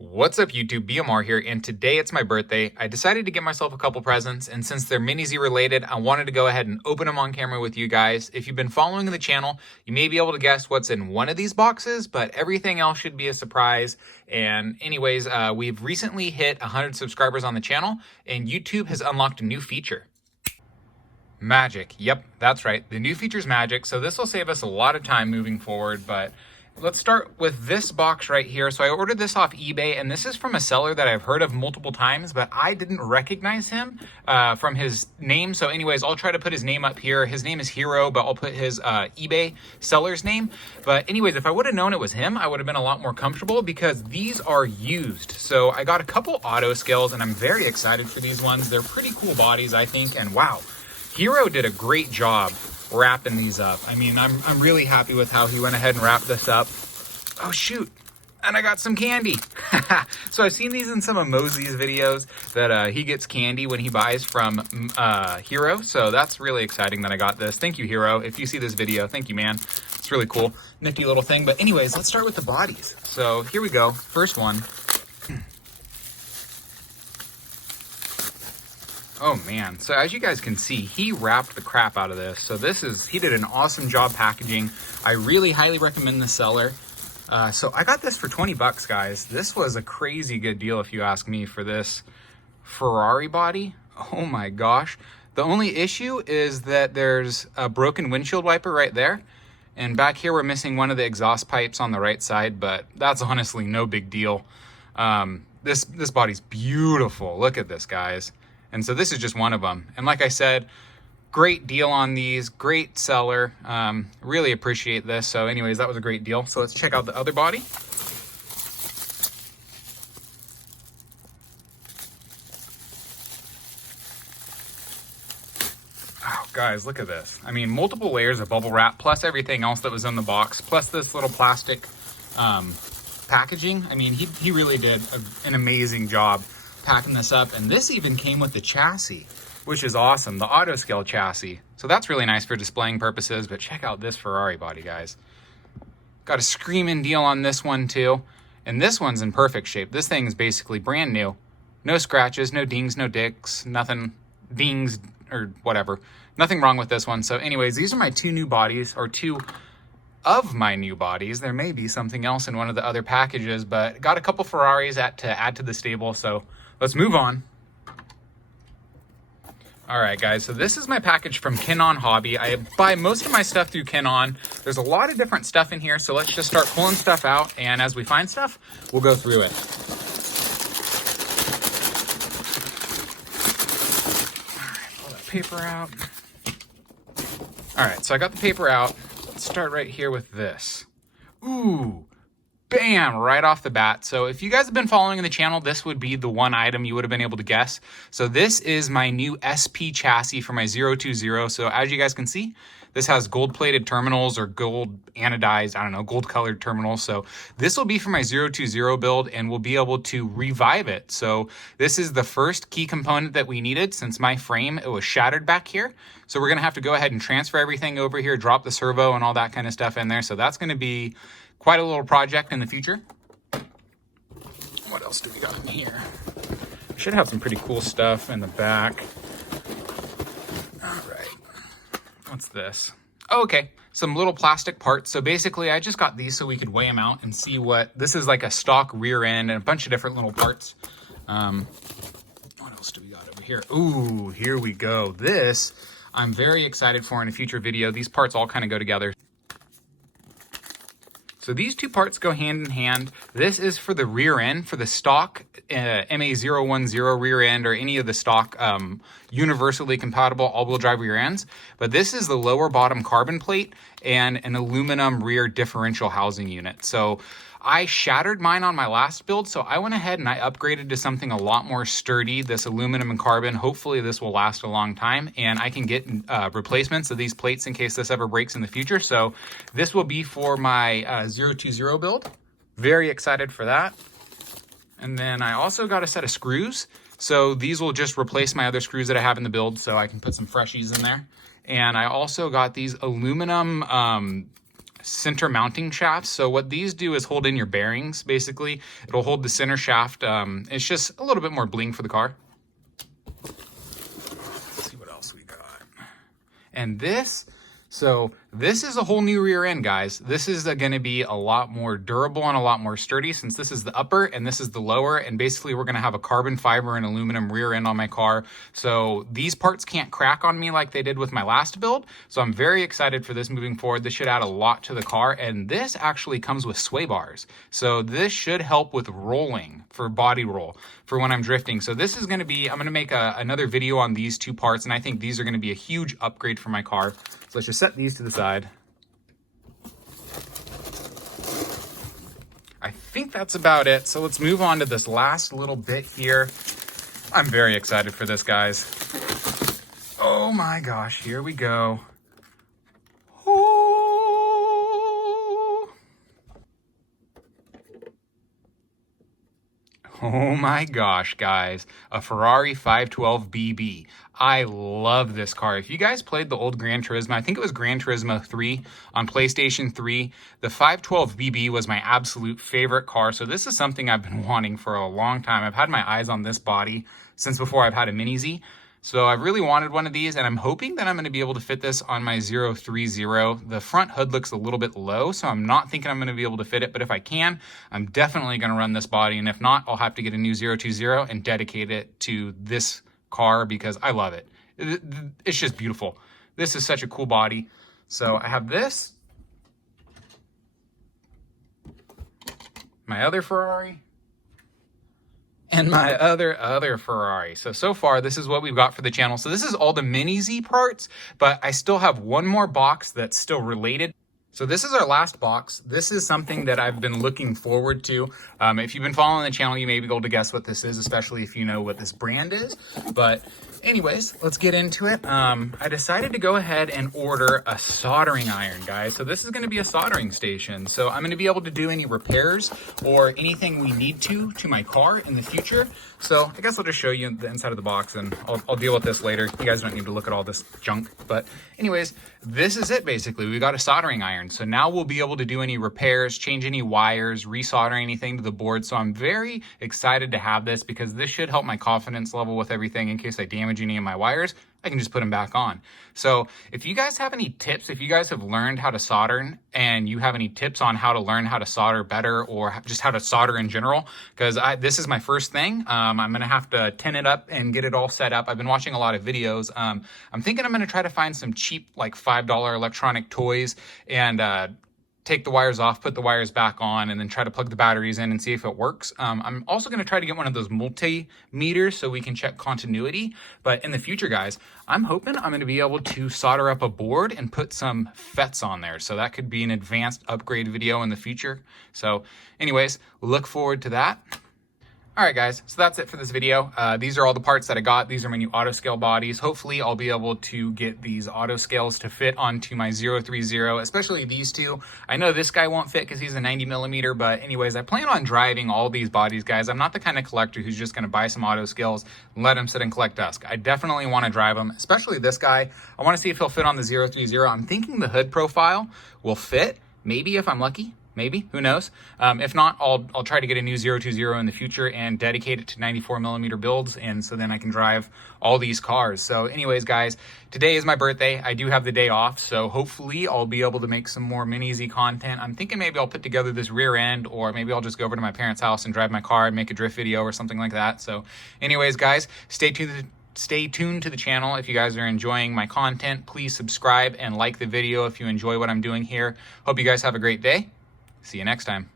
What's up YouTube, BMR here, and today it's my birthday. I decided to get myself a couple presents, and since they're Mini-Z related, I wanted to go ahead and open them on camera with you guys. If you've been following the channel, you may be able to guess what's in one of these boxes, but everything else should be a surprise. And anyways, we've recently hit 100 subscribers on the channel, and YouTube has unlocked a new feature. Magic. Yep, that's right. The new feature's magic, so this will save us a lot of time moving forward, but let's start with this box right here. So I ordered this off eBay, and this is from a seller that I've heard of multiple times, but I didn't recognize him from his name. So anyways, I'll try to put his name up here. His name is Hero, but I'll put his eBay seller's name. But anyways, if I would have known it was him, I would have been a lot more comfortable because these are used. So I got a couple auto scales, and I'm very excited for these ones. They're pretty cool bodies, I think, and wow, Hero did a great job wrapping these up. I mean, I'm really happy with how he went ahead and wrapped this up. Oh shoot, and I got some candy. So I've seen these in some of Mosey's videos that he gets candy when he buys from Hero, so that's really exciting that I got this. Thank you, Hero. If you see this video, thank you, man. It's really cool, nifty little thing. But anyways, let's start with the bodies. So here we go, first one. Oh man, so as you guys can see, he wrapped the crap out of this. So he did an awesome job packaging. I really highly recommend this seller. So I got this for 20 bucks, guys. This was a crazy good deal if you ask me for this Ferrari body. Oh my gosh. The only issue is that there's a broken windshield wiper right there. And back here, we're missing one of the exhaust pipes on the right side, but that's honestly no big deal. This body's beautiful. Look at this, guys. And so this is just one of them. And like I said, great deal on these, great seller. Really appreciate this. So anyways, that was a great deal. So let's check out the other body. Oh, guys, look at this. I mean, multiple layers of bubble wrap, plus everything else that was in the box, plus this little plastic packaging. I mean, he really did an amazing job packing this up, and this even came with the chassis, which is awesome, the auto scale chassis. So that's really nice for displaying purposes. But check out this Ferrari body, guys. Got a screaming deal on this one too, and this one's in perfect shape. This thing is basically brand new, no scratches, no dings, no dicks, nothing dings or whatever, nothing wrong with this one. So anyways, these are my two new bodies, or two of my new bodies. There may be something else in one of the other packages, but got a couple Ferraris to add to the stable. So let's move on. All right, guys, so this is my package from Kenan Hobby. I buy most of my stuff through Kenan. There's a lot of different stuff in here, so let's just start pulling stuff out, and as we find stuff, we'll go through it. All right, pull that paper out. All right, so I got the paper out. Let's start right here with this. Ooh. Bam, right off the bat. So if you guys have been following the channel, this would be the one item you would have been able to guess. So this is my new SP chassis for my 020. So as you guys can see, this has gold-plated terminals, or gold anodized, I don't know, gold-colored terminals. So this will be for my 020 build, and we'll be able to revive it. So this is the first key component that we needed, since my frame, it was shattered back here. So we're gonna have to go ahead and transfer everything over here, drop the servo and all that kind of stuff in there. So that's gonna be quite a little project in the future. What else do we got in here? Should have some pretty cool stuff in the back. All right, what's this? Oh, okay, some little plastic parts. So basically I just got these so we could weigh them out and see what, this is like a stock rear end and a bunch of different little parts. What else do we got over here? Ooh, here we go. This I'm very excited for in a future video. These parts all kind of go together. So these two parts go hand in hand. This is for the rear end, for the stock MA010 rear end, or any of the stock universally compatible all-wheel drive rear ends. But this is the lower bottom carbon plate and an aluminum rear differential housing unit. So I shattered mine on my last build, so I went ahead and I upgraded to something a lot more sturdy, this aluminum and carbon. Hopefully this will last a long time, and I can get replacements of these plates in case this ever breaks in the future. So this will be for my 020 build. Very excited for that. And then I also got a set of screws. So these will just replace my other screws that I have in the build, so I can put some freshies in there. And I also got these aluminum center mounting shafts. So what these do is hold in your bearings, basically. It'll hold the center shaft. It's just a little bit more bling for the car. Let's see what else we got. And this is a whole new rear end, guys. This is going to be a lot more durable and a lot more sturdy, since this is the upper and this is the lower. And basically we're going to have a carbon fiber and aluminum rear end on my car. So these parts can't crack on me like they did with my last build. So I'm very excited for this moving forward. This should add a lot to the car. And this actually comes with sway bars. So this should help with rolling, for body roll, for when I'm drifting. So this is going to be, I'm going to make another video on these two parts. And I think these are going to be a huge upgrade for my car. So let's just set these to the side. I think that's about it. So let's move on to this last little bit here. I'm very excited for this, guys. Oh my gosh, here we go. Oh my gosh, guys, a Ferrari 512 BB. I love this car. If you guys played the old Gran Turismo, I think it was Gran Turismo 3 on PlayStation 3, the 512 BB was my absolute favorite car. So this is something I've been wanting for a long time. I've had my eyes on this body since before I've had a Mini Z. So I really wanted one of these, and I'm hoping that I'm going to be able to fit this on my 030. The front hood looks a little bit low, so I'm not thinking I'm going to be able to fit it, but if I can, I'm definitely going to run this body, and if not, I'll have to get a new 020 and dedicate it to this car because I love it. It's just beautiful. This is such a cool body. So I have this, my other Ferrari, and my other Ferrari. So far, this is what we've got for the channel. So this is all the Mini Z parts, but I still have one more box that's still related. So this is our last box. This is something that I've been looking forward to. If you've been following the channel, you may be able to guess what this is, especially if you know what this brand is. But anyways, let's get into it. I decided to go ahead and order a soldering iron, guys. So this is going to be a soldering station. So I'm going to be able to do any repairs or anything we need to my car in the future. So I guess I'll just show you the inside of the box, and I'll deal with this later. You guys don't need to look at all this junk. But anyways, this is it basically. We got a soldering iron. So now we'll be able to do any repairs, change any wires, resolder anything to the board. So I'm very excited to have this because this should help my confidence level with everything in case I damage any of my wires. I can just put them back on. So if you guys have any tips, if you guys have learned how to solder and you have any tips on how to learn how to solder better or just how to solder in general, because this is my first thing. I'm going to have to tin it up and get it all set up. I've been watching a lot of videos. I'm thinking I'm going to try to find some cheap, like $5 electronic toys and take the wires off, put the wires back on, and then try to plug the batteries in and see if it works. I'm also going to try to get one of those multimeters so we can check continuity. But in the future, guys, I'm hoping I'm going to be able to solder up a board and put some FETs on there. So that could be an advanced upgrade video in the future. So anyways, look forward to that. All right, guys, so that's it for this video. These are all the parts that I got. These are my new auto scale bodies. Hopefully I'll be able to get these auto scales to fit onto my 030, especially these two. I know this guy won't fit because he's a 90 millimeter, but anyways, I plan on driving all these bodies, guys. I'm not the kind of collector who's just going to buy some auto scales and let them sit and collect dust. I definitely want to drive them, especially this guy. I want to see if he'll fit on the 030. I'm thinking the hood profile will fit, maybe if I'm lucky. Maybe, who knows? If not, I'll try to get a new 020 in the future and dedicate it to 94 millimeter builds, and so then I can drive all these cars. So anyways, guys, today is my birthday. I do have the day off, so hopefully I'll be able to make some more Mini Z content. I'm thinking maybe I'll put together this rear end, or maybe I'll just go over to my parents' house and drive my car and make a drift video or something like that. So anyways, guys, stay tuned to the channel. If you guys are enjoying my content, please subscribe and like the video if you enjoy what I'm doing here. Hope you guys have a great day. See you next time.